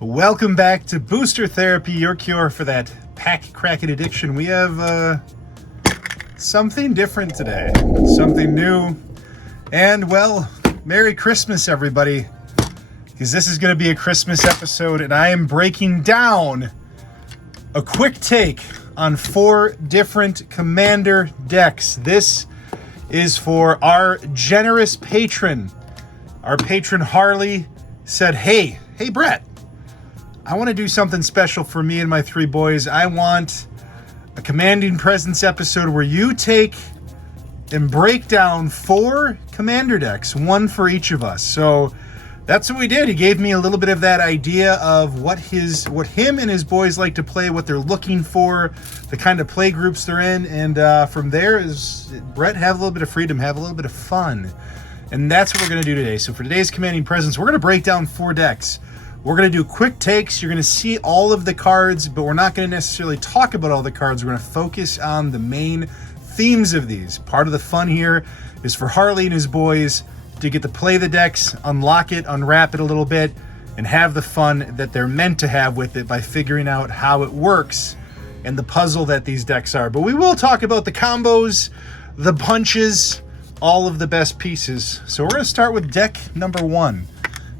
Welcome back to Booster Therapy, your cure for that pack cracking addiction. We have something different today, something new. And well, Merry Christmas, everybody, because this is going to be a Christmas episode, and I am breaking down a quick take on 4 different Commander decks. This is for our Generous Patron. Our patron Harley said, hey Brett, I want to do something special for me and my 3 boys. I want a Commanding Presence episode where you take and break down 4 Commander decks, 1 for each of us. So that's what we did. He gave me a little bit of that idea of what him and his boys like to play, what they're looking for, the kind of play groups they're in, and from there is Brett, have a little bit of freedom, have a little bit of fun. And that's what we're going to do today. So for today's Commanding Presence, we're going to break down 4 decks. We're going to do quick takes. You're going to see all of the cards, but we're not going to necessarily talk about all the cards. We're going to focus on the main themes of these. Part of the fun here is for Harley and his boys to get to play the decks, unlock it, unwrap it a little bit, and have the fun that they're meant to have with it by figuring out how it works and the puzzle that these decks are. But we will talk about the combos, the punches, all of the best pieces. So we're going to start with deck number 1.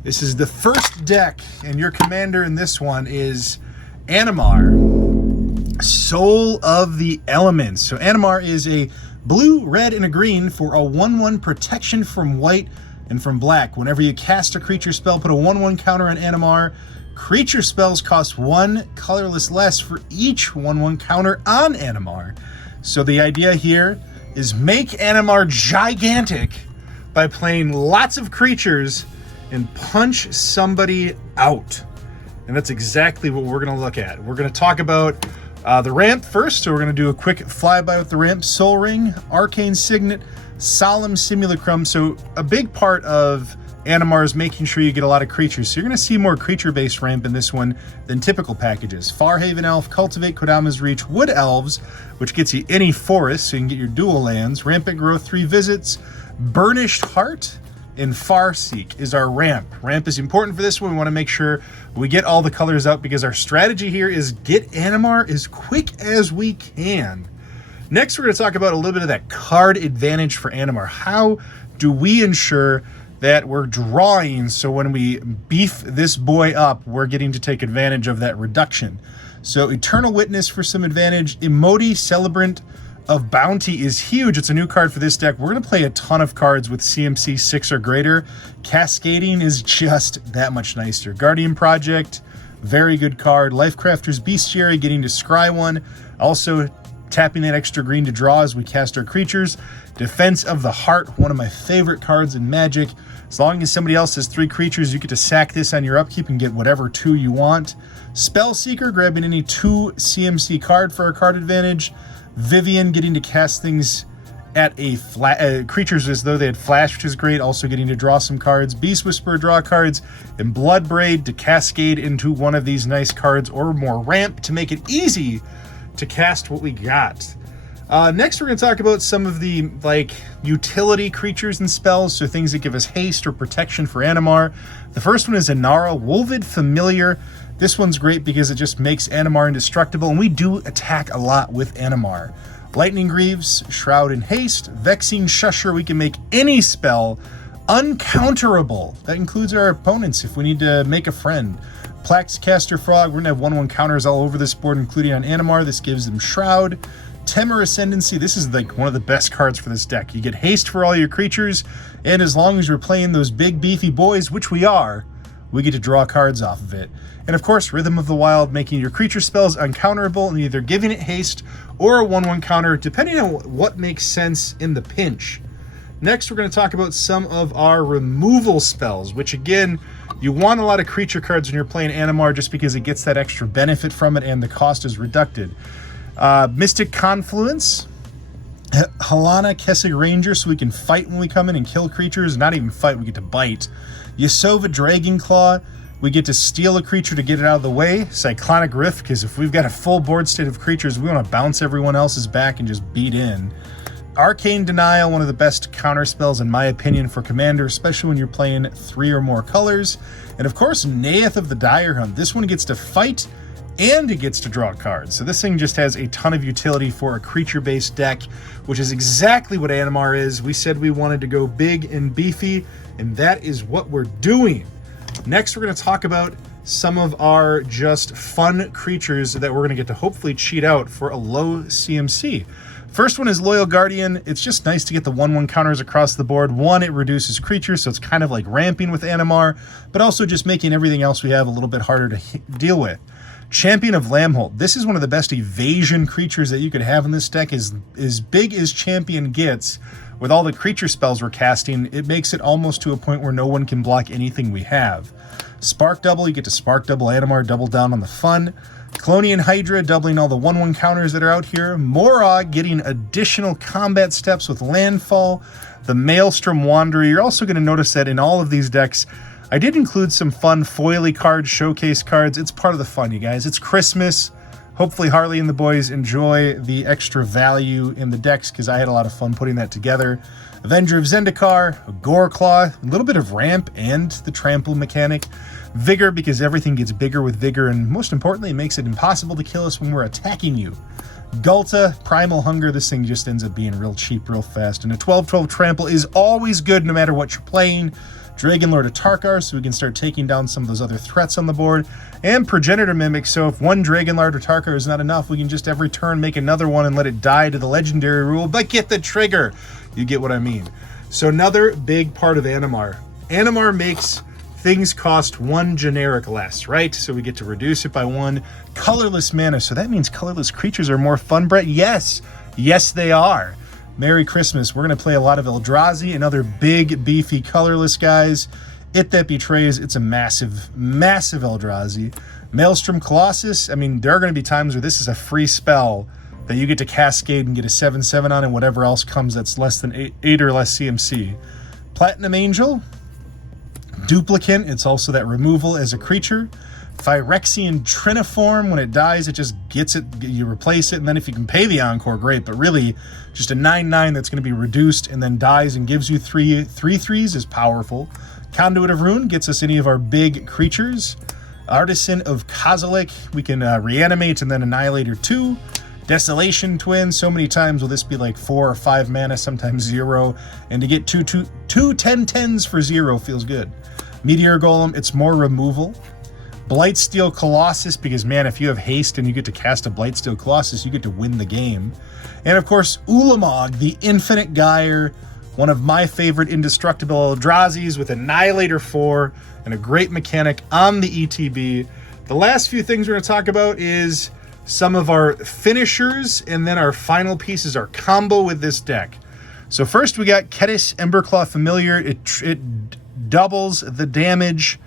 This is the first deck, and your commander in this one is Animar, Soul of the Elements. So Animar is a blue, red, and a green for a 1/1 protection from white and from black. Whenever you cast a creature spell, put a 1/1 counter on Animar. Creature spells cost 1 colorless less for each 1/1 counter on Animar. So the idea here is make Animar gigantic by playing lots of creatures and punch somebody out. And that's exactly what we're going to look at. We're going to talk about the ramp first, so we're going to do a quick flyby with the ramp. Soul Ring, Arcane Signet, Solemn Simulacrum. So a big part of Animar is making sure you get a lot of creatures. So you're going to see more creature-based ramp in this one than typical packages. Farhaven Elf, Cultivate, Kodama's Reach, Wood Elves, which gets you any forest, so you can get your dual lands. Rampant Growth, 3 visits. Burnished Heart and Farseek is our ramp. Ramp is important for this one. We want to make sure we get all the colors out because our strategy here is get Animar as quick as we can. Next, we're going to talk about a little bit of that card advantage for Animar. How do we ensure that we're drawing so when we beef this boy up, we're getting to take advantage of that reduction? So Eternal Witness for some advantage. Emoti, Celebrant of Bounty is huge. It's a new card for this deck. We're going to play a ton of cards with CMC 6 or greater. Cascading is just that much nicer. Guardian Project, very good card. Lifecrafter's Bestiary, getting to scry 1. Also tapping that extra green to draw as we cast our creatures. Defense of the Heart, one of my favorite cards in Magic. As long as somebody else has 3 creatures, you get to sack this on your upkeep and get whatever 2 you want. Spellseeker, grabbing any 2 CMC card for our card advantage. Vivian, getting to cast things at creatures as though they had flash, which is great. Also getting to draw some cards. Beast Whisperer, draw cards. And Bloodbraid to cascade into one of these nice cards or more ramp to make it easy to cast what we got. Next, we're going to talk about some of the utility creatures and spells, so things that give us haste or protection for Animar. The first one is Inara, Wolvid Familiar. This one's great because it just makes Animar indestructible, and we do attack a lot with Animar. Lightning Greaves, Shroud and Haste, Vexing Shusher. We can make any spell uncounterable. That includes our opponents if we need to make a friend. Plax Caster Frog, we're going to have 1/1 counters all over this board, including on Animar. This gives them Shroud. Temur Ascendancy, this is one of the best cards for this deck. You get haste for all your creatures, and as long as you're playing those big beefy boys, which we are, we get to draw cards off of it. And of course, Rhythm of the Wild, making your creature spells uncounterable and either giving it haste or a 1/1 counter, depending on what makes sense in the pinch. Next, we're going to talk about some of our removal spells, which again, you want a lot of creature cards when you're playing Animar just because it gets that extra benefit from it and the cost is reducted. Mystic Confluence, Halana Kessig Ranger, so we can fight when we come in and kill creatures. Not even fight, we get to bite. Yasova Dragonclaw, we get to steal a creature to get it out of the way. Cyclonic Rift, because if we've got a full board state of creatures, we want to bounce everyone else's back and just beat in. Arcane Denial, one of the best counter spells in my opinion for Commander, especially when you're playing 3 or more colors. And of course, Naeth of the Dire Hunt. This one gets to fight and it gets to draw cards. So this thing just has a ton of utility for a creature-based deck, which is exactly what Animar is. We said we wanted to go big and beefy, and that is what we're doing. Next, we're going to talk about some of our just fun creatures that we're going to get to hopefully cheat out for a low CMC. First one is Loyal Guardian. It's just nice to get the 1/1 counters across the board. One, it reduces creatures, so it's kind of like ramping with Animar, but also just making everything else we have a little bit harder to deal with. Champion of Lambholt. This is one of the best evasion creatures that you could have in this deck. As big as Champion gets, with all the creature spells we're casting, it makes it almost to a point where no one can block anything we have. Spark Double, you get to Spark Double Animar, double down on the fun. Clonian Hydra, doubling all the 1/1 counters that are out here. Morog, getting additional combat steps with Landfall. The Maelstrom Wanderer. You're also going to notice that in all of these decks, I did include some fun foily cards, showcase cards. It's part of the fun, you guys. It's Christmas. Hopefully Harley and the boys enjoy the extra value in the decks, because I had a lot of fun putting that together. Avenger of Zendikar, a Goreclaw, a little bit of ramp and the trample mechanic. Vigor, because everything gets bigger with Vigor, and most importantly, it makes it impossible to kill us when we're attacking you. Gulta, Primal Hunger, this thing just ends up being real cheap, real fast. And a 12/12 trample is always good no matter what you're playing. Dragonlord of Tarkar, so we can start taking down some of those other threats on the board. And Progenitor Mimic, so if one Dragonlord or Tarkar is not enough, we can just every turn make another one and let it die to the legendary rule, but get the trigger. You get what I mean. So another big part of Animar. Animar makes things cost 1 generic less, right? So we get to reduce it by 1. Colorless mana, so that means colorless creatures are more fun, Brett? Yes, yes they are. Merry Christmas. We're going to play a lot of Eldrazi and other big, beefy, colorless guys. It That Betrays, it's a massive, massive Eldrazi. Maelstrom Colossus, I mean, there are going to be times where this is a free spell that you get to cascade and get a 7/7 on, and whatever else comes that's less than 8 or less CMC. Platinum Angel, Duplicant, it's also that removal as a creature. Phyrexian Triniform, when it dies, it just gets it, you replace it, and then if you can pay the Encore, great, but really, just a 9/9 that's going to be reduced and then dies and gives you 3/3s is powerful. Conduit of Ruin gets us any of our big creatures. Artisan of Kozilek, we can reanimate and then Annihilator 2. Desolation Twin, so many times will this be like 4 or 5 mana, sometimes 0, and to get two 10/10s for 0 feels good. Meteor Golem, it's more removal. Blightsteel Colossus, because man, if you have haste and you get to cast a Blightsteel Colossus, you get to win the game. And of course, Ulamog, the Infinite Gyre, one of my favorite indestructible Eldrazi's with Annihilator 4 and a great mechanic on the ETB. The last few things we're going to talk about is some of our finishers, and then our final piece is our combo with this deck. So first we got Kedis Emberclaw Familiar. It doubles the damage.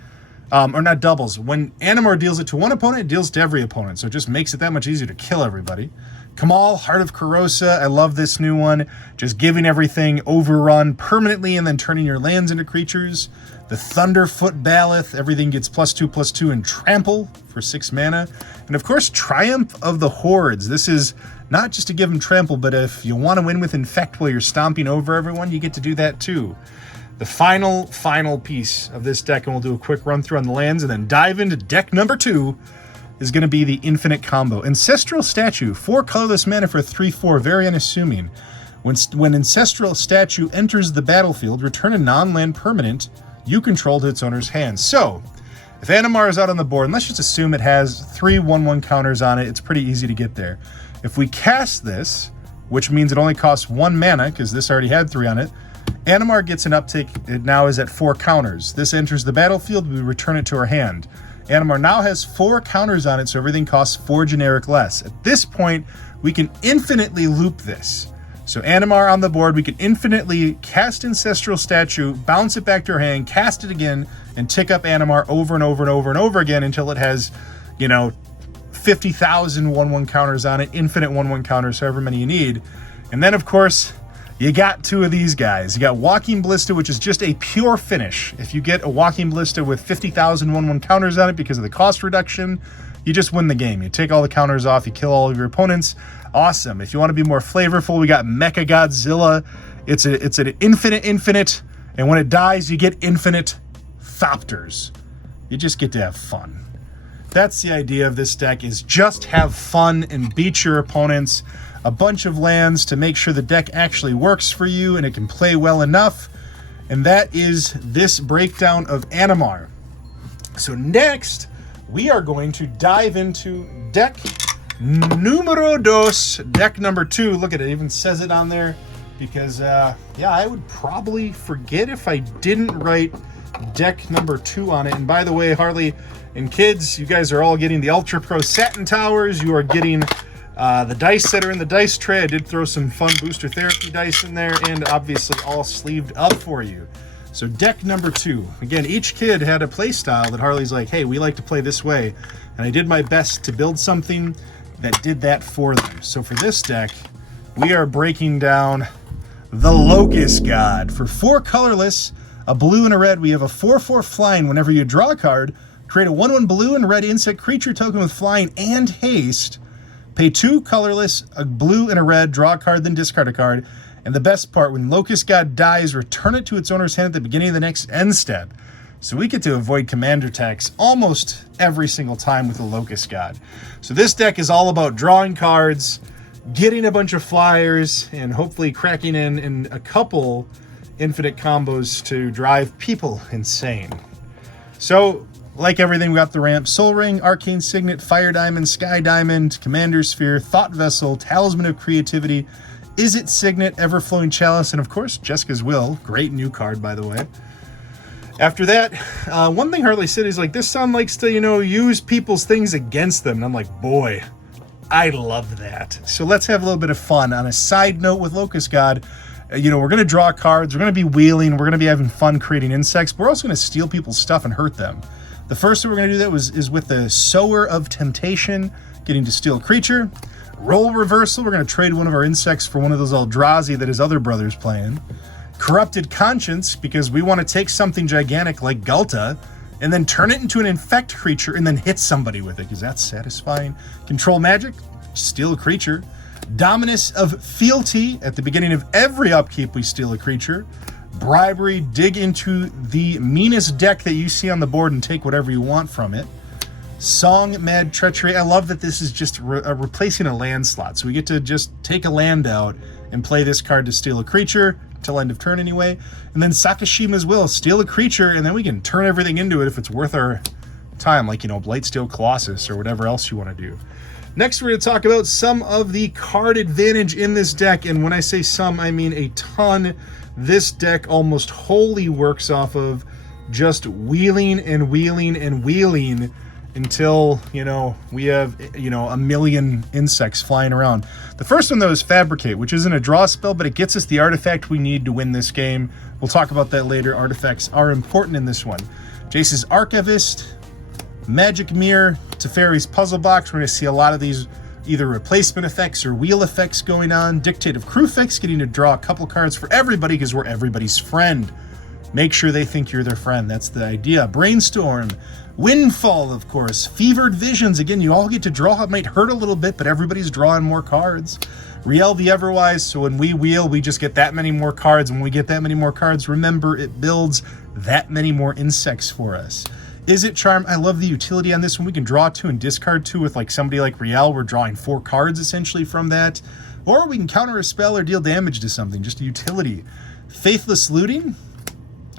Or not doubles. When Animar deals it to one opponent, it deals to every opponent. So it just makes it that much easier to kill everybody. Kamal, Heart of Corrosa. I love this new one. Just giving everything overrun permanently and then turning your lands into creatures. The Thunderfoot Baloth. Everything gets +2/+2 and trample for 6 mana. And of course, Triumph of the Hordes. This is not just to give them trample, but if you want to win with Infect while you're stomping over everyone, you get to do that too. The final piece of this deck, and we'll do a quick run through on the lands and then dive into deck number 2, is going to be the Infinite Combo. Ancestral Statue, 4 colorless mana for 3/4, very unassuming. When Ancestral Statue enters the battlefield, return a non-land permanent you control to its owner's hand. So, if Animar is out on the board, and let's just assume it has 3 1/1 counters on it, it's pretty easy to get there. If we cast this, which means it only costs 1 mana, because this already had 3 on it, Animar gets an uptick. It now is at 4 counters. This enters the battlefield, we return it to our hand. Animar now has 4 counters on it, so everything costs 4 generic less. At this point, we can infinitely loop this. So Animar on the board, we can infinitely cast Ancestral Statue, bounce it back to our hand, cast it again, and tick up Animar over and over and over and over again until it has, 50,000 1/1 counters on it, infinite 1/1 counters, however many you need. And then, of course, you got 2 of these guys. You got Walking Ballista, which is just a pure finish. If you get a Walking Ballista with 50,000 1/1 counters on it because of the cost reduction, you just win the game. You take all the counters off, you kill all of your opponents. Awesome. If you want to be more flavorful, we got Mecha Godzilla. It's an infinite, and when it dies, you get infinite Thopters. You just get to have fun. That's the idea of this deck, is just have fun and beat your opponents. A bunch of lands to make sure the deck actually works for you and it can play well enough. And that is this breakdown of Animar. So next, we are going to dive into deck numero dos, deck number 2. Look at it, even says it on there because, yeah, I would probably forget if I didn't write deck number 2 on it. And by the way, Harley and kids, you guys are all getting the Ultra Pro Satin Towers. You are getting the dice that are in the dice tray. I did throw some fun Booster Therapy dice in there, and obviously all sleeved up for you. So deck number 2. Again, each kid had a play style that Harley's like, hey, we like to play this way. And I did my best to build something that did that for them. So for this deck, we are breaking down the Locust God. For 4 colorless, a blue and a red, we have a 4/4 flying. Whenever you draw a card, create a 1/1 blue and red insect creature token with flying and haste. Pay 2 colorless, a blue and a red, draw a card, then discard a card. And the best part, when Locust God dies, return it to its owner's hand at the beginning of the next end step. So we get to avoid commander attacks almost every single time with the Locust God. So this deck is all about drawing cards, getting a bunch of flyers, and hopefully cracking in a couple infinite combos to drive people insane. So, like everything, we got the ramp: Soul Ring, Arcane Signet, Fire Diamond, Sky Diamond, Commander Sphere, Thought Vessel, Talisman of Creativity, Is It Signet, Everflowing Chalice, and of course, Jessica's Will. Great new card, by the way. After that, one thing Harley said is like, this son likes to, use people's things against them. And I'm like, boy, I love that. So let's have a little bit of fun. On a side note with Locust God, we're going to draw cards, we're going to be wheeling, we're going to be having fun creating insects, but we're also going to steal people's stuff and hurt them. The first that we're going to do that is with the Sower of Temptation, getting to steal a creature. Role Reversal, we're going to trade one of our insects for one of those Eldrazi that his other brother's playing. Corrupted Conscience, because we want to take something gigantic like Gulta and then turn it into an infect creature and then hit somebody with it, because that's satisfying. Control Magic, steal a creature. Dominus of Fealty, at the beginning of every upkeep we steal a creature. Bribery, dig into the meanest deck that you see on the board and take whatever you want from it. Song Mad Treachery, I love that this is just replacing a land slot, so we get to just take a land out and play this card to steal a creature, till end of turn anyway. And then Sakashima's Will, steal a creature, and then we can turn everything into it if it's worth our time, like, Blightsteel Colossus or whatever else you want to do. Next, we're going to talk about some of the card advantage in this deck, and when I say some, I mean a ton. This deck almost wholly works off of just wheeling and wheeling and wheeling until, we have, a million insects flying around. The first one, though, is Fabricate, which isn't a draw spell, but it gets us the artifact we need to win this game. We'll talk about that later. Artifacts are important in this one. Jace's Archivist, Magic Mirror, Teferi's Puzzle Box. We're going to see a lot of these either replacement effects or wheel effects going on. Dictate of Crewfix, getting to draw a couple cards for everybody because we're everybody's friend. Make sure they think you're their friend. That's the idea. Brainstorm. Windfall, of course. Fevered Visions. Again, you all get to draw. It might hurt a little bit, but everybody's drawing more cards. Riel the Everwise. So when we wheel, we just get that many more cards. When we get that many more cards, remember, it builds that many more insects for us. Is It Charm? I love the utility on this one. We can draw 2 and discard 2 with somebody like Riel. We're drawing 4 cards essentially from that. Or we can counter a spell or deal damage to something. Just a utility. Faithless Looting.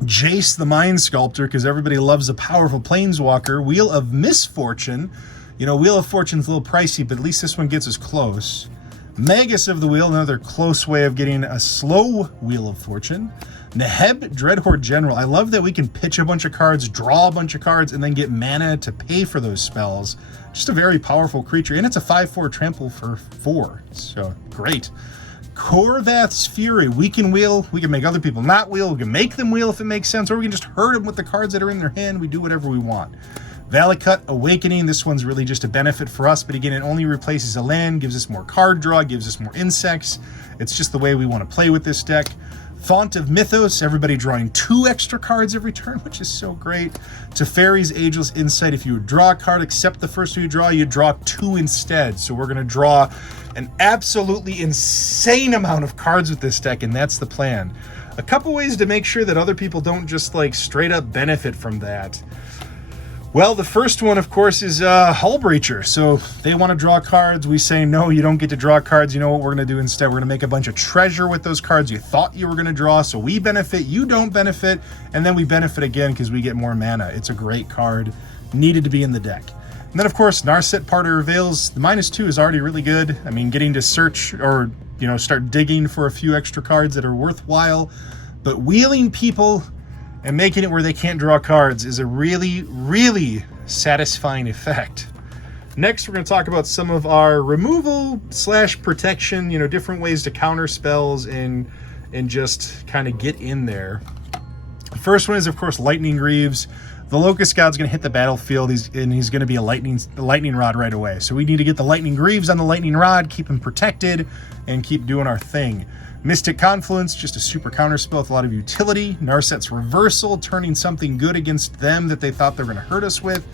Jace the Mind Sculptor, because everybody loves a powerful planeswalker. Wheel of Misfortune. Wheel of Fortune's a little pricey, but at least this one gets us close. Magus of the Wheel, another close way of getting a slow Wheel of Fortune. Neheb Dreadhorde General. I love that we can pitch a bunch of cards, draw a bunch of cards, and then get mana to pay for those spells. Just a very powerful creature, and it's a 5/4 trample for 4, so great. Korvath's Fury. We can wheel, we can make other people not wheel, we can make them wheel if it makes sense, or we can just hurt them with the cards that are in their hand. We do whatever we want. Valakut Awakening. This one's really just a benefit for us, but again, it only replaces a land, gives us more card draw, gives us more insects. It's just the way we want to play with this deck. Font of Mythos, everybody drawing 2 extra cards every turn, which is so great. Teferi's Ageless Insight, if you would draw a card, except the first one you draw 2 instead. So we're going to draw an absolutely insane amount of cards with this deck, and that's the plan. A couple ways to make sure that other people don't just like straight up benefit from that. Well, the first one, of course, is Hull Breacher. So they want to draw cards. We say, no, you don't get to draw cards. You know what we're going to do instead? We're going to make a bunch of treasure with those cards you thought you were going to draw. So we benefit, you don't benefit, and then we benefit again because we get more mana. It's a great card. Needed to be in the deck. And then, of course, Narset Parter Veils. The -2 is already really good. I mean, getting to search or, you know, start digging for a few extra cards that are worthwhile. But wheeling people and making it where they can't draw cards is a really, really satisfying effect. Next, we're going to talk about some of our removal / protection, you know, different ways to counter spells and just kind of get in there. The first one is, of course, Lightning Greaves. The Locust God's going to hit the battlefield, he's going to be a lightning rod right away. So we need to get the Lightning Greaves on the Lightning Rod, keep him protected, and keep doing our thing. Mystic Confluence, just a super counter spell with a lot of utility. Narset's Reversal, turning something good against them that they thought they were going to hurt us with.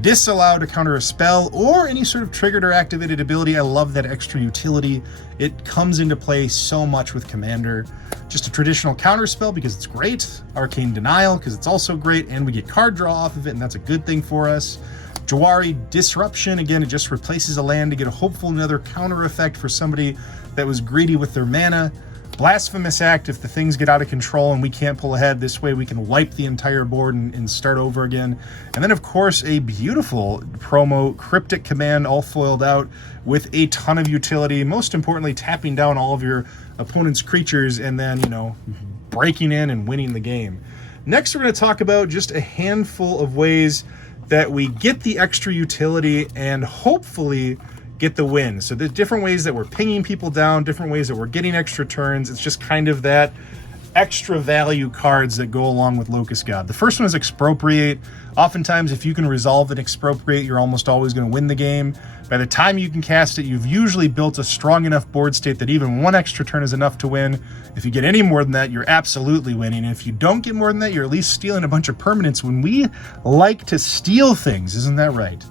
Disallow to counter a spell or any sort of triggered or activated ability. I love that extra utility. It comes into play so much with Commander. Just a traditional counter spell because it's great. Arcane Denial because it's also great, and we get card draw off of it, and that's a good thing for us. Jawari Disruption, again, it just replaces a land to get a hopeful another counter effect for somebody that was greedy with their mana. Blasphemous Act, if the things get out of control and we can't pull ahead, this way we can wipe the entire board and start over again. And then, of course, a beautiful promo, Cryptic Command, all foiled out with a ton of utility. Most importantly, tapping down all of your opponent's creatures and then, you know, breaking in and winning the game. Next, we're going to talk about just a handful of ways that we get the extra utility and hopefully get the win. So there's different ways that we're pinging people down, different ways that we're getting extra turns. It's just kind of that extra value cards that go along with Locust God. The first one is Expropriate. Oftentimes, if you can resolve an Expropriate, you're almost always going to win the game. By the time you can cast it, you've usually built a strong enough board state that even 1 extra turn is enough to win. If you get any more than that, you're absolutely winning. And if you don't get more than that, you're at least stealing a bunch of permanents when we like to steal things. Isn't that right?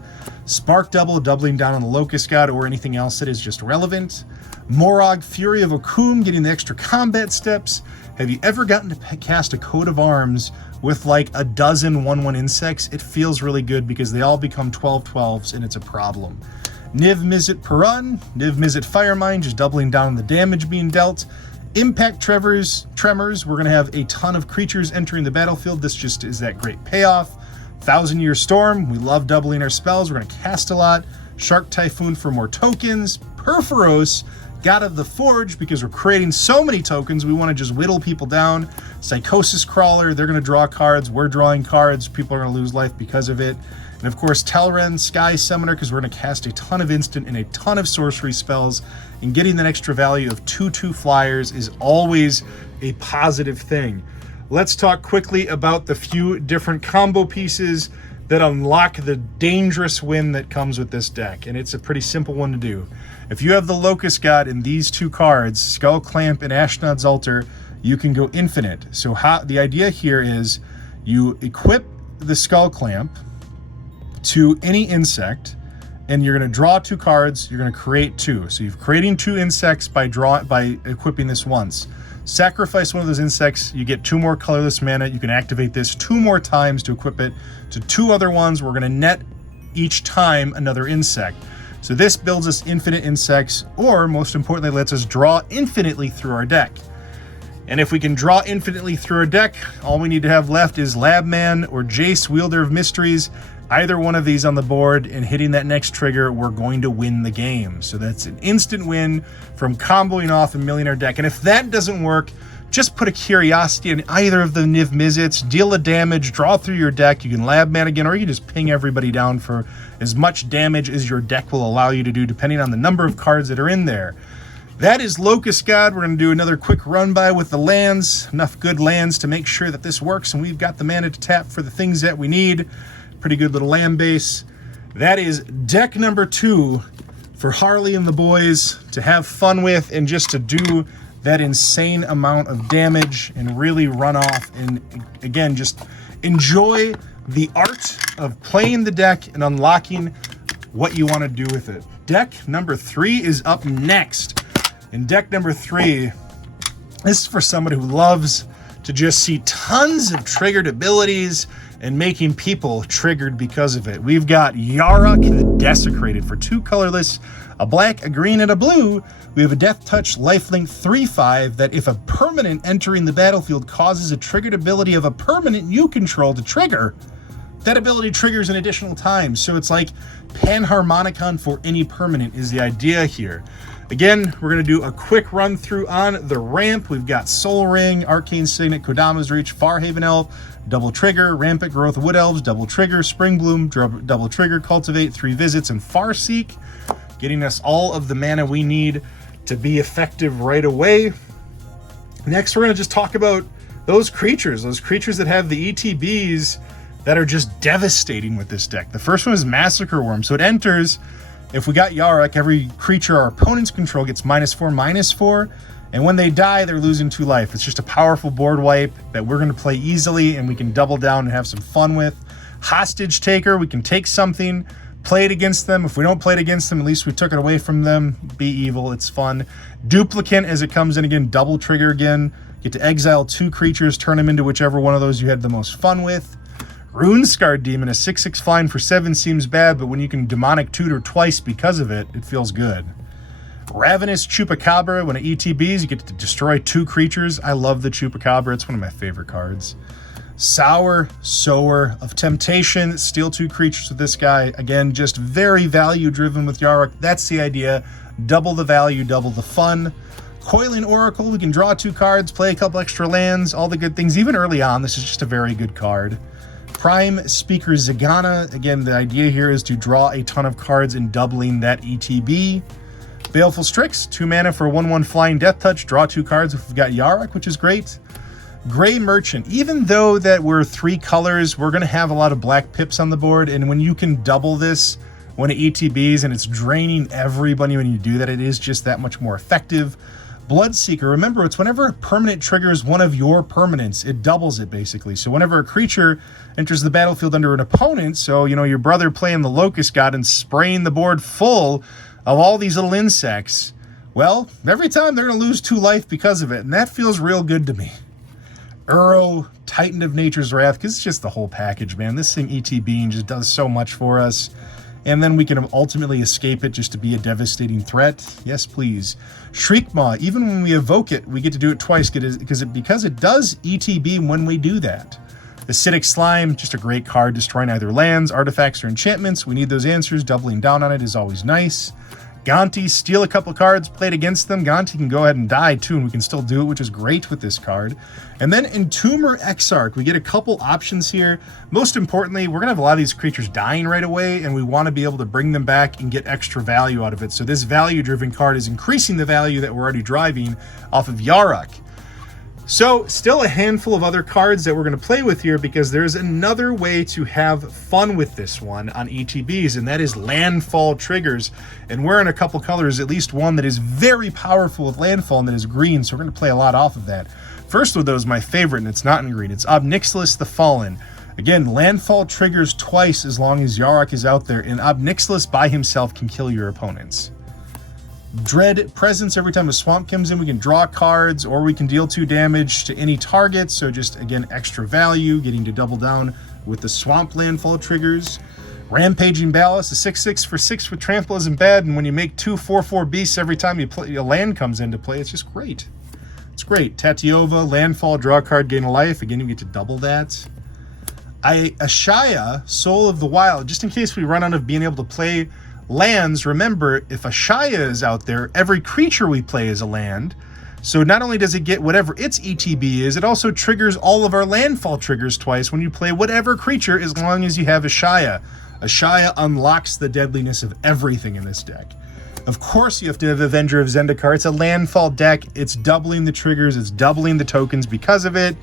Spark Double, doubling down on the Locust God or anything else that is just relevant. Morog, Fury of Okum, getting the extra combat steps. Have you ever gotten to cast a coat of arms with like a dozen 1/1 insects? It feels really good because they all become 12/12s and it's a problem. Niv Mizzet Perun, Niv Mizzet Firemind, just doubling down on the damage being dealt. Impact Tremors, we're going to have a ton of creatures entering the battlefield. This just is that great payoff. 1,000-Year Storm, we love doubling our spells. We're going to cast a lot. Shark Typhoon for more tokens. Perforos, God of the Forge, because we're creating so many tokens, we want to just whittle people down. Psychosis Crawler, they're going to draw cards. We're drawing cards. People are going to lose life because of it. And of course, Telren, Sky Summoner, because we're going to cast a ton of instant and a ton of sorcery spells. And getting that extra value of 2/2 flyers is always a positive thing. Let's talk quickly about the few different combo pieces that unlock the dangerous win that comes with this deck. And it's a pretty simple one to do. If you have the Locust God in these 2 cards, Skull Clamp and Ashnod's Altar, you can go infinite. So the idea here is you equip the Skull Clamp to any insect, and you're going to draw 2 cards. You're going to create 2. So you're creating 2 insects by equipping this once. Sacrifice one of those insects, you get 2 more colorless mana. You can activate this 2 more times to equip it to 2 other ones. We're going to net each time another insect. So this builds us infinite insects, or most importantly, lets us draw infinitely through our deck. And if we can draw infinitely through our deck, all we need to have left is Labman or Jace, Wielder of Mysteries. Either one of these on the board, and hitting that next trigger, we're going to win the game. So that's an instant win from comboing off and milling our deck. And if that doesn't work, just put a Curiosity in either of the Niv Mizzets, deal a damage, draw through your deck. You can Lab Man again, or you can just ping everybody down for as much damage as your deck will allow you to do, depending on the number of cards that are in there. That is Locust God. We're going to do another quick run by with the lands. Enough good lands to make sure that this works, and we've got the mana to tap for the things that we need. Pretty good little land base. That is deck number 2 for Harley and the boys to have fun with and just to do that insane amount of damage and really run off and, again, just enjoy the art of playing the deck and unlocking what you want to do with it. Deck number 3 is up next. And deck number 3, this is for somebody who loves to just see tons of triggered abilities and making people triggered because of it. We've got Yarok the Desecrated for 2 colorless, a black, a green, and a blue. We have a Death Touch lifelink 3/5 that if a permanent entering the battlefield causes a triggered ability of a permanent you control to trigger, that ability triggers an additional time. So it's like Panharmonicon for any permanent is the idea here. Again, we're going to do a quick run through on the ramp. We've got Soul Ring, Arcane Signet, Kodama's Reach, Farhaven Elf, double trigger, Rampant Growth of Wood Elves, double trigger, Spring Bloom, double trigger, Cultivate, 3 visits, and Farseek, getting us all of the mana we need to be effective right away. Next, we're going to just talk about those creatures that have the ETBs that are just devastating with this deck. The first one is Massacre Worm. So it enters, if we got Yarok, every creature our opponents control gets -4/-4, and when they die, they're losing 2 life. It's just a powerful board wipe that we're going to play easily and we can double down and have some fun with. Hostage Taker, we can take something, play it against them. If we don't play it against them, at least we took it away from them. Be evil, it's fun. Duplicant, as it comes in again, double trigger again. Get to exile 2 creatures, turn them into whichever one of those you had the most fun with. Runescarred Demon, a 6/6 flying for 7 seems bad, but when you can demonic tutor twice because of it, it feels good. Ravenous Chupacabra, when it ETBs, you get to destroy 2 creatures. I love the Chupacabra, it's one of my favorite cards. Sour Sower of Temptation, steal 2 creatures with this guy. Again, just very value driven with Yarok. That's the idea. Double the value, double the fun. Coiling Oracle, we can draw 2 cards, play a couple extra lands, all the good things. Even early on, this is just a very good card. Prime Speaker Zagana, again, the idea here is to draw a ton of cards and doubling that ETB. Baleful Strix, 2 mana for a 1/1 flying Death Touch, draw 2 cards if we've got Yarok, which is great. Gray Merchant, even though that we're 3 colors, we're going to have a lot of black pips on the board, and when you can double this when it ETBs and it's draining everybody when you do that, it is just that much more effective. Bloodseeker, remember, it's whenever a permanent triggers one of your permanents, it doubles it basically. So whenever a creature enters the battlefield under an opponent, so, you know, your brother playing the Locust God and spraying the board full of all these little insects, well, every time they're going to lose 2 life because of it, and that feels real good to me. Uro, Titan of Nature's Wrath, because it's just the whole package, man. This thing ETBing just does so much for us. And then we can ultimately escape it just to be a devastating threat. Yes, please. Shriekmaw, even when we evoke it, we get to do it twice because it does ETB when we do that. Acidic Slime, just a great card, destroying either lands, artifacts, or enchantments. We need those answers. Doubling down on it is always nice. Gonti, steal a couple cards, play it against them. Gonti can go ahead and die too, and we can still do it, which is great with this card. And then Entomber Exarch, we get a couple options here. Most importantly, we're going to have a lot of these creatures dying right away, and we want to be able to bring them back and get extra value out of it. So this value-driven card is increasing the value that we're already driving off of Yarok. So still a handful of other cards that we're going to play with here because there's another way to have fun with this one on ETBs, and that is landfall triggers. And we're in a couple colors, at least one that is very powerful with landfall and that is green, so we're going to play a lot off of that. First of those, my favorite, and it's not in green, it's Obnixilis the Fallen. Again, landfall triggers twice as long as Yarok is out there, and Obnixilis by himself can kill your opponents. Dread Presence, every time a swamp comes in, we can draw cards, or we can deal 2 damage to any target, so just, again, extra value, getting to double down with the swamp landfall triggers. Rampaging Ballast, a 6/6 for 6 with Trample isn't bad, and when you make 2 4/4 beasts every time you play, a land comes into play, it's just great. It's great. Tatiova, landfall, draw a card, gain a life, again, you get to double that. Ashaya, Soul of the Wild, just in case we run out of being able to play lands, remember, if Ashaya is out there, every creature we play is a land. So not only does it get whatever its ETB is, it also triggers all of our landfall triggers twice when you play whatever creature as long as you have Ashaya. Ashaya unlocks the deadliness of everything in this deck. Of course you have to have Avenger of Zendikar. It's a landfall deck. It's doubling the triggers. It's doubling the tokens because of it.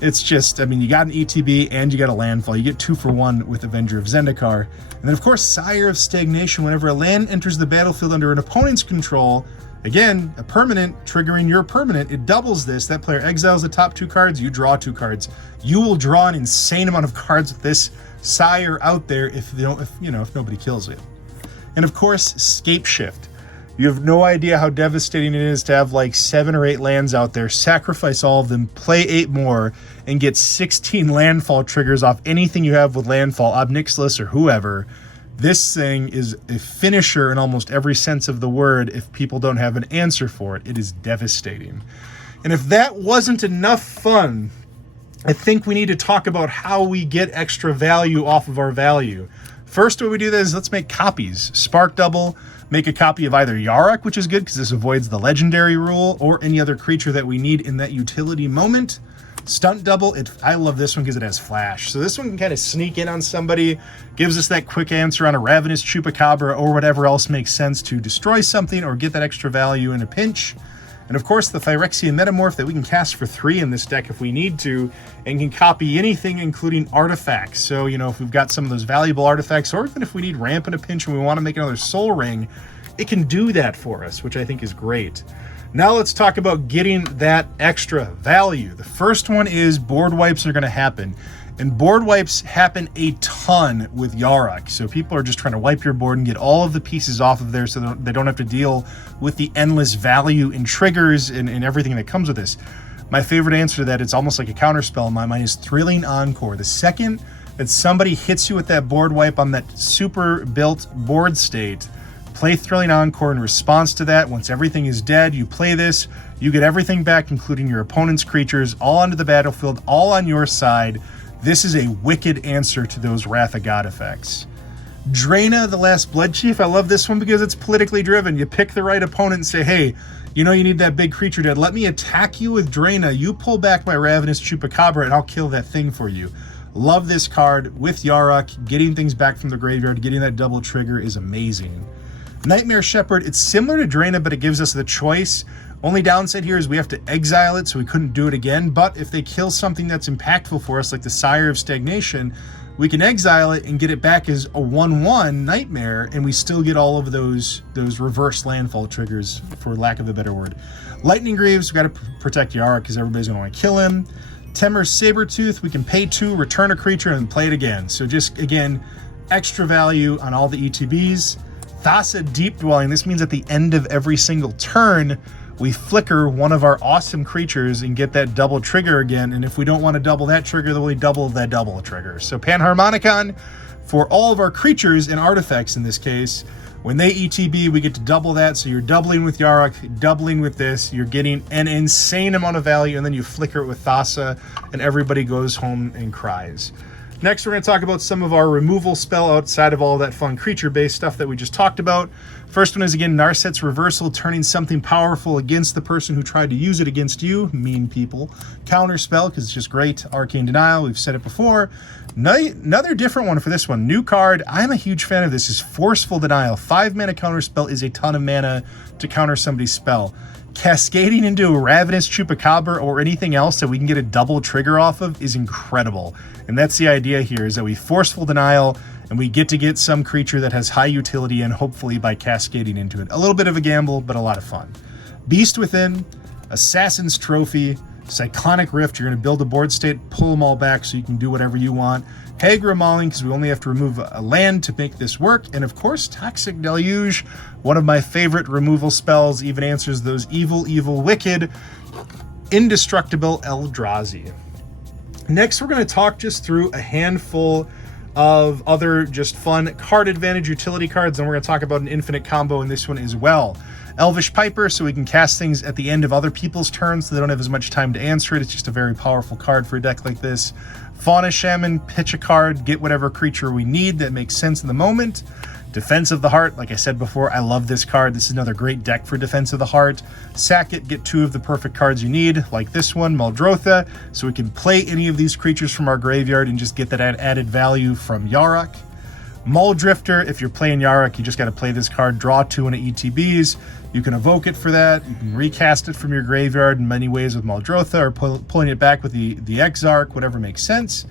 It's just, I mean, you got an ETB and you got a landfall. You get 2 for 1 with Avenger of Zendikar. And then, of course, Sire of Stagnation. Whenever a land enters the battlefield under an opponent's control, Again, a permanent triggering your permanent, it doubles this. That player exiles the top 2 cards, you draw 2 cards. You will draw an insane amount of cards with this sire out there if nobody kills it. And of course, Scape Shift. You have no idea how devastating it is to have like 7 or 8 lands out there, sacrifice all of them, play 8 more, and get 16 landfall triggers off anything you have with landfall, Ob Nixilis or whoever. This thing is a finisher in almost every sense of the word if people don't have an answer for it. It is devastating. And if that wasn't enough fun, I think we need to talk about how we get extra value off of our value. First way we do this is let's make copies. Spark double, make a copy of either Yarok, which is good because this avoids the legendary rule, or any other creature that we need in that utility moment. Stunt double, I love this one because it has flash. So this one can kind of sneak in on somebody, gives us that quick answer on a Ravenous Chupacabra or whatever else makes sense to destroy something or get that extra value in a pinch. And of course the Phyrexian Metamorph that we can cast for 3 in this deck if we need to, and can copy anything including artifacts. So, if we've got some of those valuable artifacts, or even if we need ramp in a pinch and we want to make another Soul Ring, it can do that for us, which I think is great. Now let's talk about getting that extra value. The first one is board wipes are going to happen. And board wipes happen a ton with Yarok. So people are just trying to wipe your board and get all of the pieces off of there so they don't have to deal with the endless value in triggers and everything that comes with this. My favorite answer to that, it's almost like a counterspell in my mind, is Thrilling Encore. The second that somebody hits you with that board wipe on that super built board state, play Thrilling Encore in response to that. Once everything is dead, you play this, you get everything back, including your opponent's creatures, all onto the battlefield, all on your side. This is a wicked answer to those Wrath of God effects. Draina, the Last Blood Chief, I love this one because it's politically driven. You pick the right opponent and say, hey, you need that big creature dead. Let me attack you with Draina. You pull back my Ravenous Chupacabra and I'll kill that thing for you. Love this card with Yarok. Getting things back from the graveyard, getting that double trigger is amazing. Nightmare Shepherd, it's similar to Draina, but it gives us the choice. Only downside here is we have to exile it, so we couldn't do it again. But if they kill something that's impactful for us, like the Sire of Stagnation, we can exile it and get it back as a 1/1 Nightmare, and we still get all of those reverse landfall triggers, for lack of a better word. Lightning Greaves, we got to protect Yarok because everybody's going to want to kill him. Temer's Sabertooth, we can pay 2, return a creature, and play it again. So just, again, extra value on all the ETBs. Thassa Deep Dwelling, this means at the end of every single turn, we flicker one of our awesome creatures and get that double trigger again. And if we don't want to double that trigger, then we double that double trigger. So Panharmonicon, for all of our creatures and artifacts in this case, when they ETB, we get to double that. So you're doubling with Yarok, doubling with this, you're getting an insane amount of value, and then you flicker it with Thassa, and everybody goes home and cries. Next, we're going to talk about some of our removal spell outside of all that fun creature-based stuff that we just talked about. First one is, again, Narset's Reversal, turning something powerful against the person who tried to use it against you. Mean people. Counterspell, because it's just great. Arcane Denial, we've said it before. Another different one for this one. New card, I'm a huge fan of this, is Forceful Denial. 5-mana counterspell is a ton of mana to counter somebody's spell. Cascading into a Ravenous Chupacabra or anything else that we can get a double trigger off of is incredible. And that's the idea here, is that we Forceful Denial and we get to get some creature that has high utility, and hopefully by cascading into it. A little bit of a gamble, but a lot of fun. Beast Within, Assassin's Trophy, Cyclonic Rift, you're going to build a board state, pull them all back so you can do whatever you want. Hagra Mauling, because we only have to remove a land to make this work. And of course, Toxic Deluge, one of my favorite removal spells, even answers those evil, evil, wicked, indestructible Eldrazi. Next, we're going to talk just through a handful of other just fun card advantage utility cards, and we're going to talk about an infinite combo in this one as well. Elvish Piper, so we can cast things at the end of other people's turns so they don't have as much time to answer it. It's just a very powerful card for a deck like this. Fauna Shaman, pitch a card, get whatever creature we need that makes sense in the moment. Defense of the Heart, like I said before, I love this card. This is another great deck for Defense of the Heart. Sack it, get 2 of the perfect cards you need, like this one, Muldrotha, so we can play any of these creatures from our graveyard and just get that added value from Yarok. Muldrifter, if you're playing Yarok, you just got to play this card, draw 2 in ETBs. You can evoke it for that. You can recast it from your graveyard in many ways with Muldrotha, or pulling it back with the Exarch, whatever makes sense.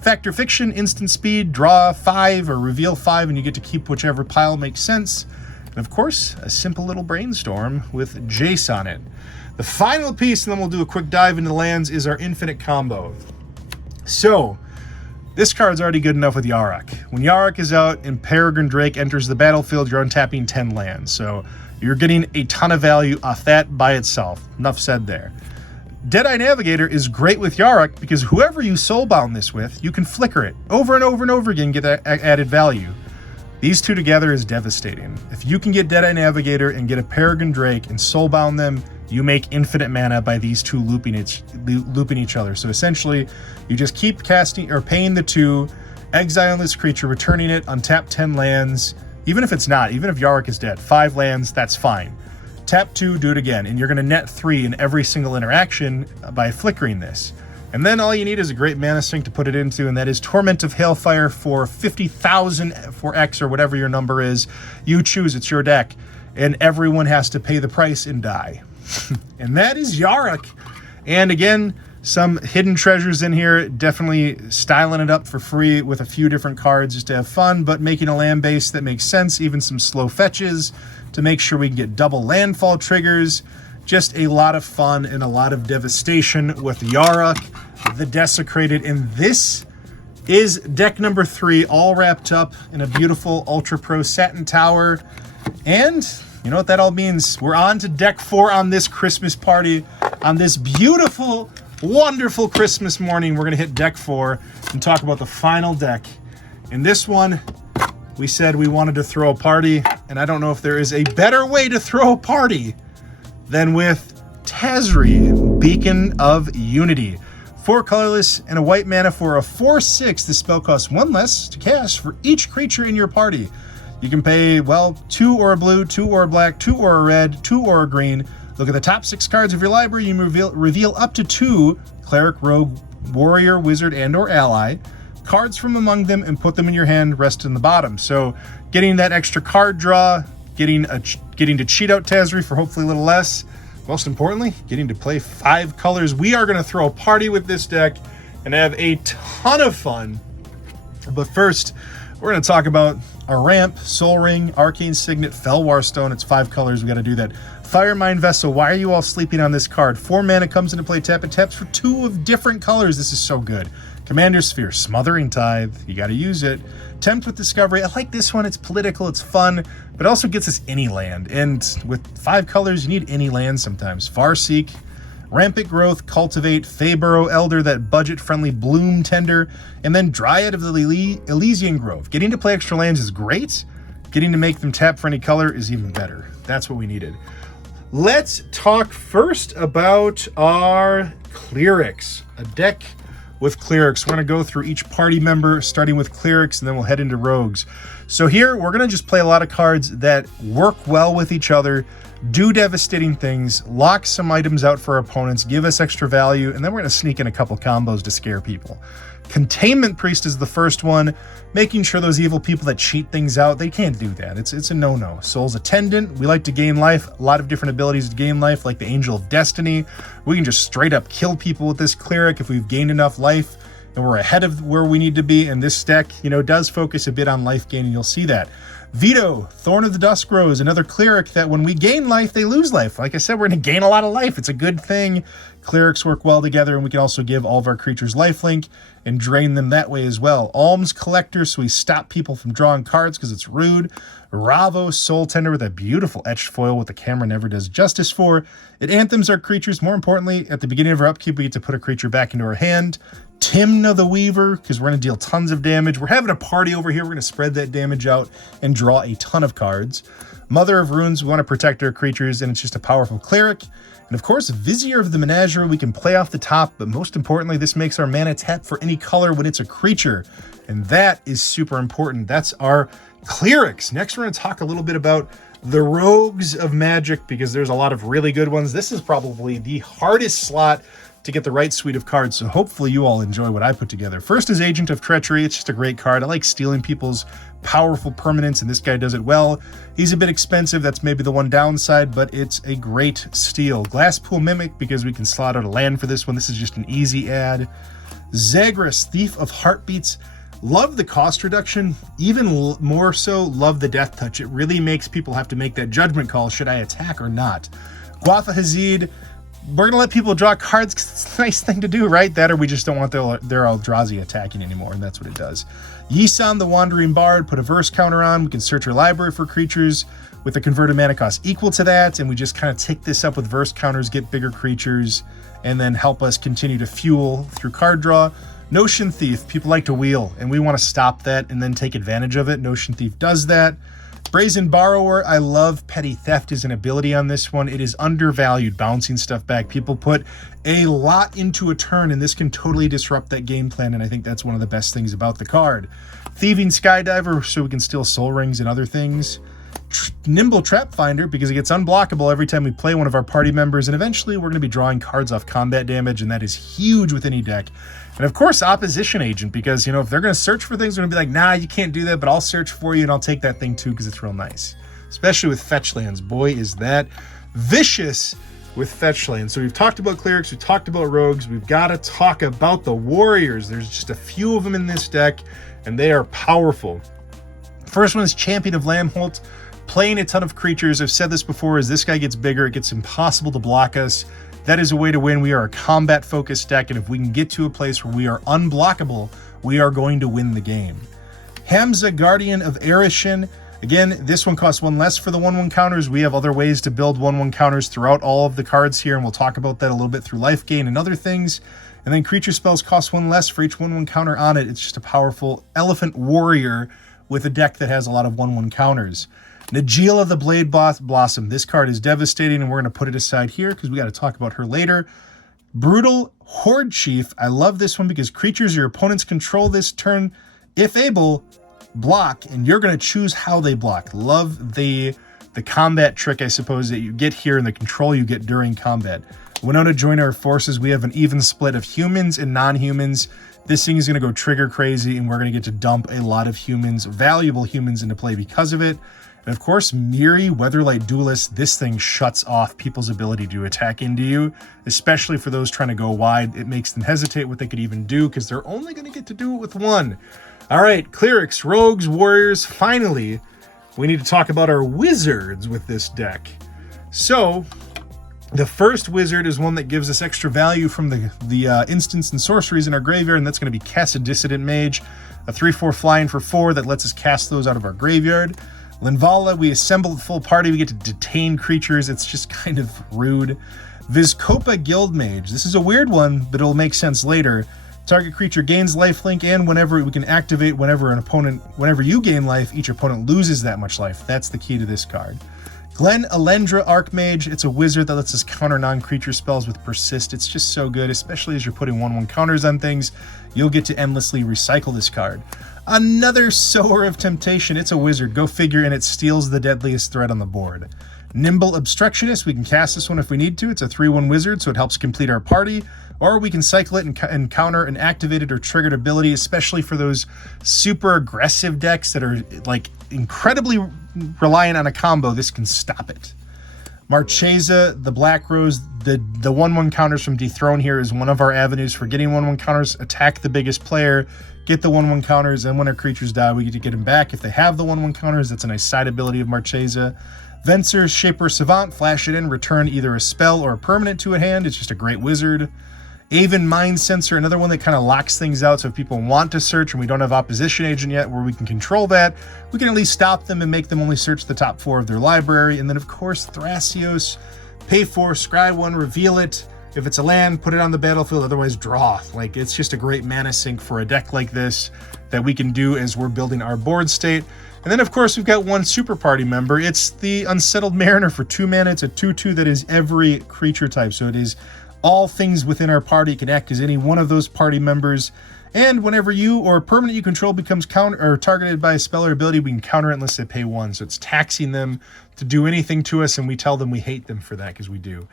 Fact or Fiction, instant speed, draw 5 or reveal 5, and you get to keep whichever pile makes sense. And of course, a simple little brainstorm with Jace on it. The final piece, and then we'll do a quick dive into lands, is our infinite combo. So, this card's already good enough with Yarok. When Yarok is out and Peregrine Drake enters the battlefield, you're untapping 10 lands. So, you're getting a ton of value off that by itself. Enough said there. Deadeye Navigator is great with Yarok because whoever you soulbound this with, you can flicker it over and over and over again, get that added value. These two together is devastating. If you can get Deadeye Navigator and get a Peregrine Drake and soulbound them, you make infinite mana by these two looping each other. So essentially, you just keep casting or paying the 2, exiling this creature, returning it, untap 10 lands. Even if it's not, even if Yarok is dead, 5 lands, that's fine. Tap 2, do it again, and you're going to net 3 in every single interaction by flickering this. And then all you need is a great mana sink to put it into, and that is Torment of Hailfire for 50,000 for X or whatever your number is. You choose, it's your deck, and everyone has to pay the price and die. And that is Yarok. And again, some hidden treasures in here, definitely styling it up for free with a few different cards just to have fun, but making a land base that makes sense, even some slow fetches to make sure we can get double landfall triggers. Just a lot of fun and a lot of devastation with Yarok, the Desecrated. And this is deck number 3, all wrapped up in a beautiful Ultra Pro Satin Tower. And you know what that all means? We're on to deck 4 on this Christmas party. On this beautiful, wonderful Christmas morning, we're going to hit deck 4 and talk about the final deck. In this one, we said we wanted to throw a party, and I don't know if there is a better way to throw a party than with Tazri, Beacon of Unity. 4 colorless and a white mana for a 4/6. This spell costs 1 less to cast for each creature in your party. You can pay, well, 2 or a blue, 2 or a black, 2 or a red, 2 or a green. Look at the top 6 cards of your library. You reveal up to 2 Cleric, Rogue, Warrior, Wizard, and or Ally cards from among them and put them in your hand, rest in the bottom. So getting that extra card draw, getting to cheat out Tazri for hopefully a little less. Most importantly, getting to play 5 colors. We are going to throw a party with this deck and have a ton of fun. But first, we're going to talk about a ramp, Soul Ring, Arcane Signet, Felwar Stone. It's 5 colors. We got to do that. Firemine Vessel. Why are you all sleeping on this card? 4 mana comes into play. Tap it taps for 2 of different colors. This is so good. Commander Sphere, Smothering Tithe. You got to use it. Tempt with Discovery. I like this one. It's political. It's fun, but also gets us any land. And with 5 colors, you need any land sometimes. Farseek, Rampant Growth, Cultivate, Feyburrow Elder, that budget-friendly Bloom Tender, and then Dryad of the Elysian Grove. Getting to play extra lands is great. Getting to make them tap for any color is even better. That's what we needed. Let's talk first about our Clerics, a deck with Clerics. We're going to go through each party member, starting with Clerics, and then we'll head into Rogues. So here, we're going to just play a lot of cards that work well with each other, do devastating things, lock some items out for our opponents, give us extra value, and then we're going to sneak in a couple combos to scare people. Containment Priest is the first one, making sure those evil people that cheat things out, they can't do that. It's a no-no. Soul's Attendant, we like to gain life, a lot of different abilities to gain life, like the Angel of Destiny. We can just straight up kill people with this Cleric if we've gained enough life and we're ahead of where we need to be. And this deck, does focus a bit on life gain, and you'll see that. Veto, Thorn of the Dusk Rose, another Cleric that when we gain life, they lose life. Like I said, we're going to gain a lot of life. It's a good thing. Clerics work well together, and we can also give all of our creatures lifelink and drain them that way as well. Alms Collector, so we stop people from drawing cards because it's rude. Ravo, Soul Tender with a beautiful etched foil with the camera never does justice for. It anthems our creatures. More importantly, at the beginning of our upkeep, we get to put a creature back into our hand. Timna the Weaver, because we're going to deal tons of damage. We're having a party over here. We're going to spread that damage out and draw a ton of cards. Mother of Runes, we want to protect our creatures, and it's just a powerful Cleric. And of course, Vizier of the Menagerie, we can play off the top, but most importantly, this makes our mana tap for any color when it's a creature. And that is super important. That's our Clerics. Next, we're going to talk a little bit about the Rogues of Magic, because there's a lot of really good ones. This is probably the hardest slot to get the right suite of cards, so hopefully you all enjoy what I put together. First is Agent of Treachery. It's just a great card. I like stealing people's powerful permanents, and this guy does it well. He's a bit expensive. That's maybe the one downside, but it's a great steal. Glasspool Mimic, because we can slot out a land for this one. This is just an easy add. Zagreus, Thief of Heartbeats. Love the cost reduction, even more so love the death touch. It really makes people have to make that judgment call, should I attack or not? Guatha Hazid, we're going to let people draw cards because it's a nice thing to do, right? That or we just don't want their Eldrazi attacking anymore, and that's what it does. Yisan the Wandering Bard, put a verse counter on. We can search our library for creatures with a converted mana cost equal to that, and we just kind of tick this up with verse counters, get bigger creatures, and then help us continue to fuel through card draw. Notion Thief, people like to wheel, and we want to stop that and then take advantage of it. Notion Thief does that. Brazen Borrower, I love Petty Theft as an ability on this one. It is undervalued, bouncing stuff back. People put a lot into a turn, and this can totally disrupt that game plan, and I think that's one of the best things about the card. Thieving Skydiver, so we can steal Soul Rings and other things. Nimble Trap Finder, because it gets unblockable every time we play one of our party members, and eventually we're going to be drawing cards off combat damage, and that is huge with any deck. And of course, Opposition Agent, because, you know, if they're going to search for things, they're going to be like, nah, you can't do that, but I'll search for you, and I'll take that thing too, because it's real nice. Especially with fetch lands. Boy, is that vicious with fetch lands. So we've talked about clerics, we've talked about rogues, we've got to talk about the warriors. There's just a few of them in this deck, and they are powerful. First one is Champion of Lamholt. Playing a ton of creatures. I've said this before, as this guy gets bigger, it gets impossible to block us. That is a way to win. We are a combat-focused deck, and if we can get to a place where we are unblockable, we are going to win the game. Hamza, Guardian of Erishin. Again, this one costs one less for the 1/1 counters. We have other ways to build 1/1 counters throughout all of the cards here, and we'll talk about that a little bit through life gain and other things. And then creature spells cost one less for each 1/1 counter on it. It's just a powerful elephant warrior with a deck that has a lot of 1/1 counters. Najeela the Blade Blossom. This card is devastating, and we're going to put it aside here because we got to talk about her later. Brutal Horde Chief. I love this one because creatures your opponents control this turn, if able, block, and you're going to choose how they block. Love the combat trick, I suppose, that you get here and the control you get during combat. Winona, join our forces. We have an even split of humans and non-humans. This thing is going to go trigger crazy, and we're going to get to dump a lot of humans, valuable humans, into play because of it. And of course, Miri, Weatherlight Duelist, this thing shuts off people's ability to attack into you, especially for those trying to go wide. It makes them hesitate what they could even do because they're only going to get to do it with one. All right, clerics, rogues, warriors. Finally, we need to talk about our wizards with this deck. So, the first wizard is one that gives us extra value from the instants and sorceries in our graveyard, and that's going to be Cast a Dissident Mage, a 3/4 flying for 4 that lets us cast those out of our graveyard. Linvala, we assemble the full party. We get to detain creatures. It's just kind of rude. Vizkopa Guildmage. This is a weird one, but it'll make sense later. Target creature gains lifelink, and whenever we can activate whenever you gain life, each opponent loses that much life. That's the key to this card. Glen Elendra Archmage. It's a wizard that lets us counter non-creature spells with Persist. It's just so good, especially as you're putting 1/1 counters on things. You'll get to endlessly recycle this card. Another Sower of Temptation. It's a wizard. Go figure, and it steals the deadliest threat on the board. Nimble Obstructionist. We can cast this one if we need to. It's a 3/1 wizard, so it helps complete our party. Or we can cycle it and counter an activated or triggered ability, especially for those super aggressive decks that are like incredibly reliant on a combo. This can stop it. Marchesa, the Black Rose, the 1/1 counters from Dethrone here is one of our avenues for getting 1/1 counters. Attack the biggest player, get the 1/1 counters, and when our creatures die, we get to get them back. If they have the 1/1 counters, that's a nice side ability of Marchesa. Venser, Shaper Savant, flash it in, return either a spell or a permanent to a hand. It's just a great wizard. Aven Mind Sensor, another one that kind of locks things out, so if people want to search and we don't have Opposition Agent yet where we can control that, we can at least stop them and make them only search the top 4 of their library. And then of course, Thrasios, pay 4, scry 1, reveal it. If it's a land, put it on the battlefield, otherwise draw. Like, it's just a great mana sink for a deck like this that we can do as we're building our board state. And then of course, we've got one super party member. It's the Unsettled Mariner for 2 mana. It's a 2/2 that is every creature type, so it is all things within our party. Can act as any one of those party members. And whenever you or a permanent you control becomes targeted by a spell or ability, we can counter it unless they pay 1. So it's taxing them to do anything to us, and we tell them we hate them for that because we do.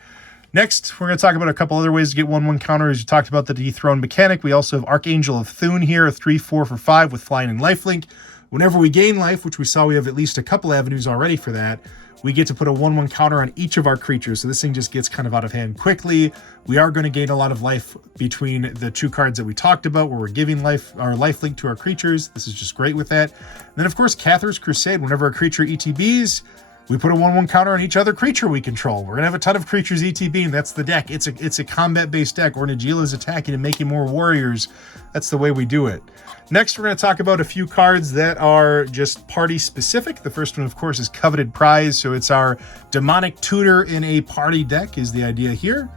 Next, we're going to talk about a couple other ways to get 1/1 counter. As you talked about the Dethrone mechanic, we also have Archangel of Thune here, a 3/4 for 5 with flying and lifelink. Whenever we gain life, which we saw we have at least a couple avenues already for that, we get to put a 1/1 counter on each of our creatures. So this thing just gets kind of out of hand quickly. We are going to gain a lot of life between the 2 cards that we talked about, where we're giving our life link to our creatures. This is just great with that. And then of course, Cather's Crusade. Whenever a creature ETBs, we put a 1/1 counter on each other creature we control. We're gonna have a ton of creatures ETBing. That's the deck. It's a combat-based deck. Or Najeela's attacking and making more warriors. That's the way we do it. Next, we're gonna talk about a few cards that are just party specific. The first one, of course, is Coveted Prize. So it's our demonic tutor in a party deck is the idea here.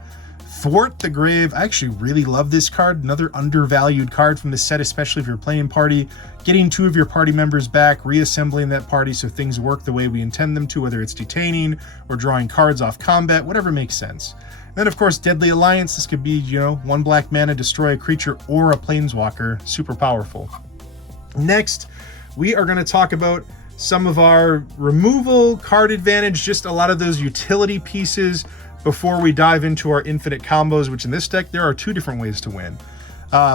Thwart the Grave. I actually really love this card. Another undervalued card from the set, especially if you're playing party. Getting 2 of your party members back, reassembling that party so things work the way we intend them to, whether it's detaining or drawing cards off combat, whatever makes sense. And then, of course, Deadly Alliance. This could be, 1 black mana, destroy a creature or a planeswalker. Super powerful. Next, we are going to talk about some of our removal card advantage, just a lot of those utility pieces before we dive into our infinite combos, which in this deck, there are 2 different ways to win.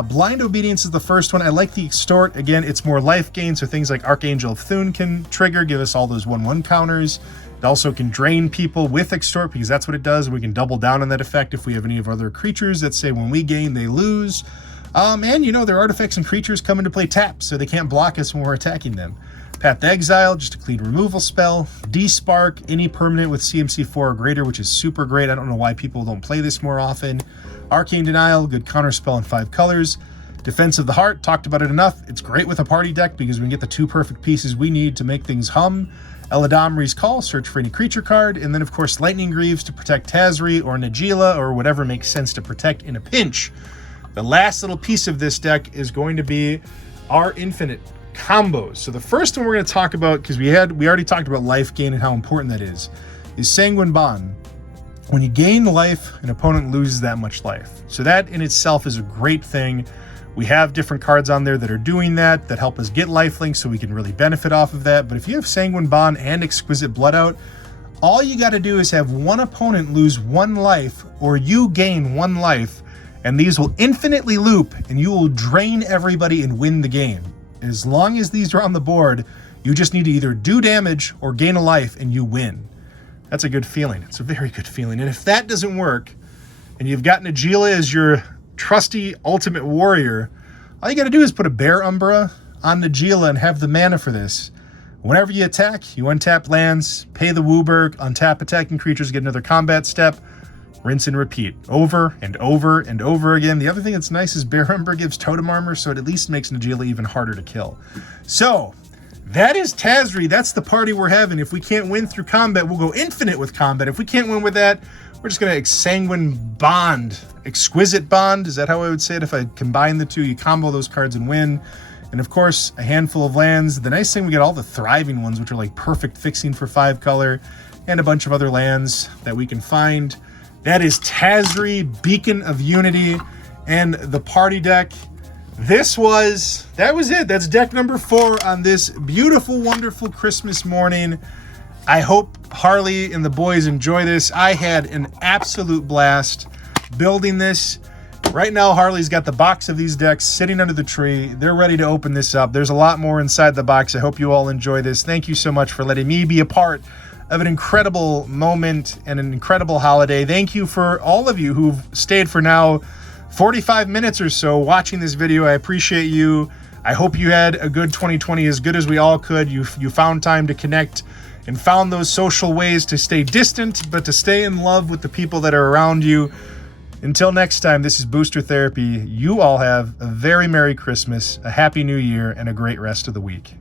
Blind Obedience is the first one. I like the Extort. Again, it's more life gain, so things like Archangel of Thune can trigger, give us all those 1/1 counters. It also can drain people with Extort, because that's what it does. We can double down on that effect if we have any of our other creatures that say when we gain, they lose. And, their artifacts and creatures come into play tapped, so they can't block us when we're attacking them. Path to Exile, just a clean removal spell. Despark, any permanent with CMC4 or greater, which is super great. I don't know why people don't play this more often. Arcane Denial, good counter spell in 5 colors. Defense of the Heart, talked about it enough. It's great with a party deck because we can get the 2 perfect pieces we need to make things hum. Eladamri's Call, search for any creature card. And then, of course, Lightning Greaves to protect Tazri or Najeela or whatever makes sense to protect in a pinch. The last little piece of this deck is going to be our infinite combos. So the first one we're going to talk about, because we already talked about life gain and how important that is Sanguine Bond. When you gain life, an opponent loses that much life. So that in itself is a great thing. We have different cards on there that are doing that help us get lifelink, so we can really benefit off of that. But if you have Sanguine Bond and Exquisite Bloodout, all you got to do is have one opponent lose 1 life, or you gain 1 life, and these will infinitely loop, and you will drain everybody and win the game. As long as these are on the board, you just need to either do damage or gain a life, and you win. That's a good feeling. It's a very good feeling. And if that doesn't work, and you've got Najeela as your trusty ultimate warrior, all you got to do is put a Bear Umbra on Najeela and have the mana for this. Whenever you attack, you untap lands, pay the Wooburg, untap attacking creatures, get another combat step, rinse and repeat over and over and over again. The other thing that's nice is Bear Umbra gives totem armor, so it at least makes Najeela even harder to kill. So that is Tazri. That's the party we're having. If we can't win through combat, we'll go infinite with combat. If we can't win with that, we're just going to Sanguine Bond. Exquisite Bond, is that how I would say it? If I combine the 2, you combo those cards and win. And of course, a handful of lands. The nice thing, we get all the thriving ones, which are like perfect fixing for 5 color, and a bunch of other lands that we can find. That is Tazri, Beacon of Unity, and the party deck. That was it. That's deck number 4 on this beautiful, wonderful Christmas morning. I hope Harley and the boys enjoy this. I had an absolute blast building this. Right now, Harley's got the box of these decks sitting under the tree. They're ready to open this up. There's a lot more inside the box. I hope you all enjoy this. Thank you so much for letting me be a part of an incredible moment and an incredible holiday. Thank you for all of you who've stayed for now 45 minutes or so watching this video. I appreciate you. I hope you had a good 2020, as good as we all could. You found time to connect and found those social ways to stay distant, but to stay in love with the people that are around you. Until next time, this is Booster Therapy. You all have a very Merry Christmas, a Happy New Year, and a great rest of the week.